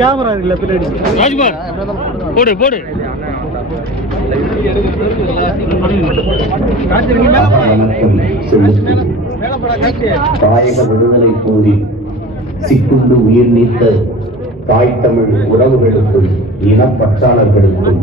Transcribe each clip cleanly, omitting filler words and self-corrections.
Camera இருக்குல்ல பின்னாடி போடு போடு. தாயக விடுதலை போரில் சிக்குண்டு உயிர் நீத்த தாய் தமிழ் உறவுகளுக்கும் இனப்பற்றாளர்களுக்கும்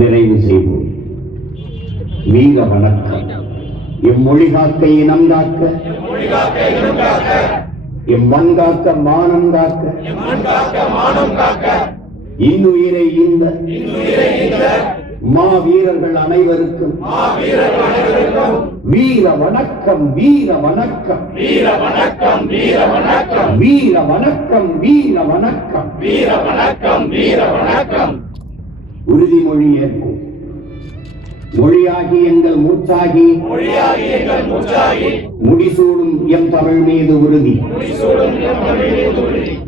நினைவு செய்வோம். வீர வணக்கம். எம்மொழி காக்க இனம் காக்க, எம்மண் காக்க மானம் காக்க, இன்னுயிரை இந்த மா வீரர்கள் அனைவருக்கும் வீர வணக்கம், வீர வணக்கம், வீர வணக்கம், வீர வணக்கம், வீர வணக்கம், வீர வணக்கம், வீர வணக்கம், வீர வணக்கம். உறுதிமொழி ஏற்போம். மொழியாகி எங்கள் மூச்சாகி, முடிசூடும் எம் தமிழ் மீது உறுதி.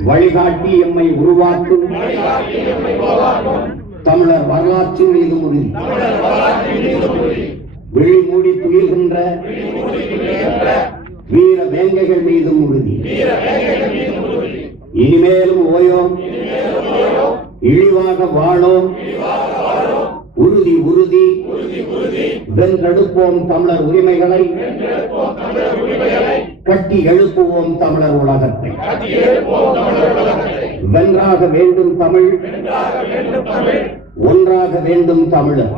வழிகாட்டி எம்மை உருவாக்கும் தமிழர் வரலாற்றின் மீது உறுதி. விழி மூடி துயில்கின்ற வீர வேங்கைகள் மீதும் உறுதி. இனிமேலும் ஓயோம், இழிவாக வாழோம், உறுதி உறுதி வென்றெடுப்போம் தமிழர் உரிமைகளை, கட்டி எழுப்புவோம் தமிழர் உலகத்தை. வென்றாக வேண்டும் தமிழ், ஒன்றாக வேண்டும் தமிழர்.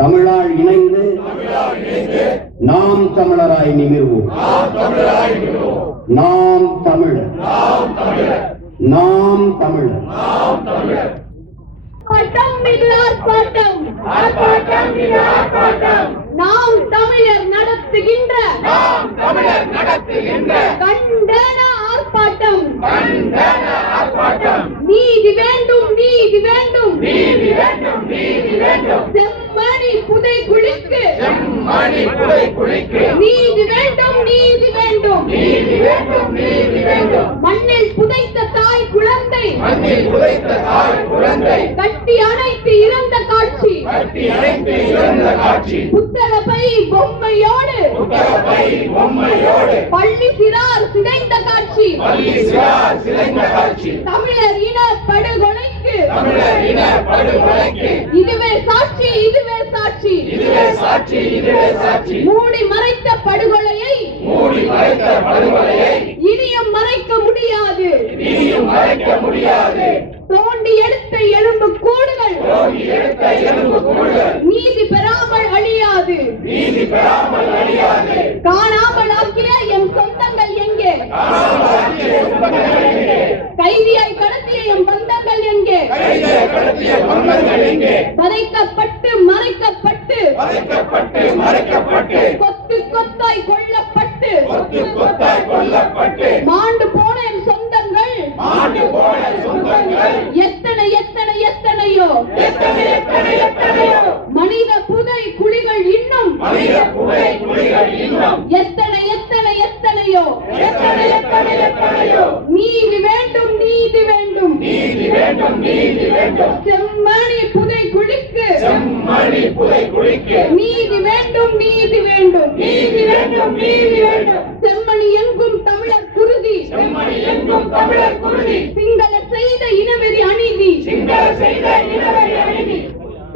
தமிழால் இணைந்து நாம் தமிழராய் நிமிர்வோம். நாம் தமிழர், நாம் தமிழர். நாம் தமிழர் நடத்துகின்ற கண்டன ஆர்ப்பாட்டம். நீதி வேண்டும், நீதி வேண்டும், செம்மணி புதை குழிக்கு நீதி வேண்டும், நீதி வேண்டும், மண்ணில் புதைத்த தாய் குழந்தை கட்டி அணைத்து இறந்த காட்சி. புத்தகப்பை பொம்மையோடு பள்ளி சிறார் சிதைந்த காட்சி. தமிழர் இன படுகொலைக்கு இதுவே சாட்சி, இதுவே சாட்சி. மூடி மறைத்த படுகொலையை இனியும் மறைக்க முடியாது. தோண்டி எடுத்த எலும்பு கூடுகள் நீதி பெறாமல் அழியாது. காணாமல் ஆக்கிய எம் சொந்தங்கள் எங்கே? கைதியாய் கடத்திய எம் பந்தங்கள் எங்கே? வதைக்கப்பட்டு மறைக்கப்பட்டு கொத்து கொத்தாய் கொல்லப்பட்டு மாண்டு போன எம் சொந்தங்கள் எத்தனையோ மனித புதை குழிகள் இன்னும் எத்தனையோ. நீதி வேண்டும், நீதி வேண்டும், செம்மணி புதை குழிக்கு நீதி வேண்டும், நீதி வேண்டும், செம்மணி எங்கும் தமிழர் குருதி, சிங்கள செய்த இனவெறி அநீதி.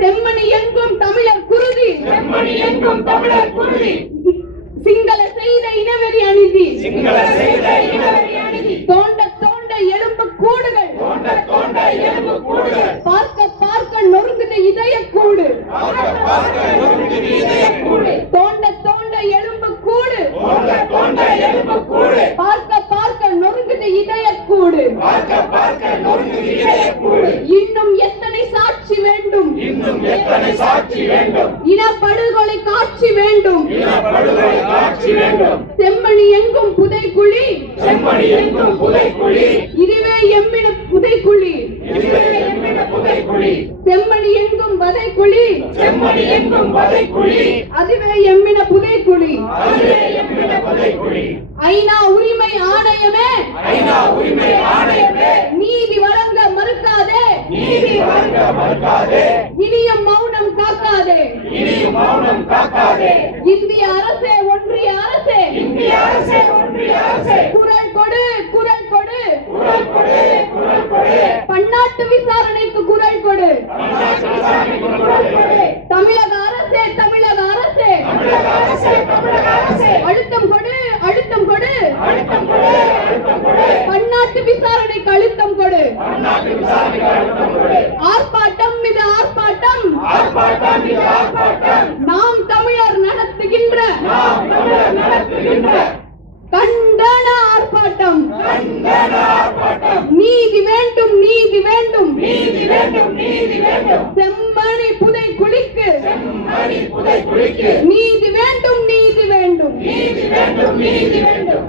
செம்மணி எங்கும் தமிழர் குருதி, சிங்கள செய்த இனவெறி அநீதி. தோண்ட தோண்ட எலும்பு கூடுகள் பார்க்க பார்க்க நொறுங்குத இதயக்கூடு. தோண்ட தோண்ட எலும்பு கூடு பார்க்க பார்க்க நொறுங்குத இதயக்கூடு. இன்னும் எத்தனை சாட்சி வேண்டும்? இனப்படுகொலை காட்சி வேண்டும். செம்மணி எங்கும் புதைக்குழி, இதுவே எம்மின புதைக்குழி. செம்மணி எங்கும் வதை வதைக்குழி அதுவே எம்மின புதைக்குழி ஐநா உரிமை ஆணையமே நீதி வழங்க மறுக்காதே இனியும் மௌனம் காக்காதே இந்திய அரசே ஒன்றிய அரசே குரல் கொடு குரல் கொடு பன்னாட்டு விசாரணைக்கு குரல் கொடு தமிழக அரசே தமிழக அரசே அழுத்தம் கொடு அழுத்தம் கொடு பன்னாட்டு விசாரணைக்கு அழுத்தம் கொடு ஆர்ப்பாட்டம் இது ஆர்ப்பாட்டம் நாம் தமிழர் நடத்துகின்ற கண்டன ஆர்ப்பாட்டம் நீதி வேண்டும் நீதி வேண்டும் செம்மணி புதைக்குழிக்கு நீதி வேண்டும் நீதி வேண்டும்